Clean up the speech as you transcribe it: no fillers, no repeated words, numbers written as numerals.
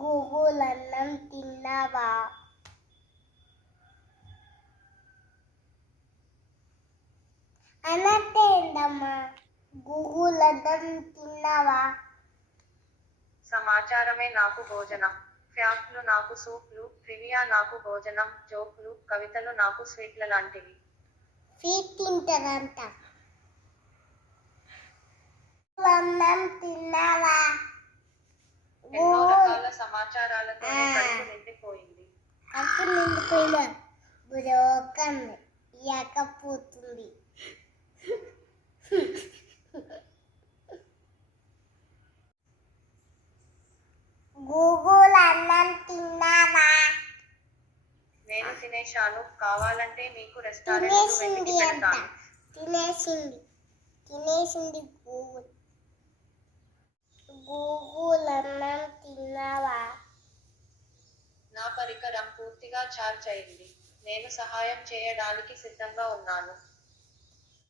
Google అన్నం తిన్నావా? అన్నట్టే ఏందమ్మా? గూగుల్ అన్నం తిన్నావా? సమాచారమే నాకు భోజనం. ఫ్యాక్ట్లు నాకు సూప్లు, ట్రివియా నాకు భోజనం, జోక్లు, కవితలు నాకు స్వీట్ల లాంటివి. స్వీట్ తింటారంట. అన్నం తిన్నావా? ఎన్నో రకాల సమాచారాలతోనే కడుపు నిండిపోయింది. కడుపు నిండిపోయిన బ్రోకన్ ఇయ్యకపోతుంది. గూగుల్ అన్నం తిన్నావా? నేను తినేశాను. కావాలంటే మీకు రెస్టారెంట్లు వెతికి పెడతాను. తినేసింది గూగుల్. గూగుల్ అన్నం తిన్నావా? నా పరికరం పూర్తిగా ఛార్జ్ అయింది. నేను సహాయం చేయడానికి సిద్ధంగా ఉన్నాను.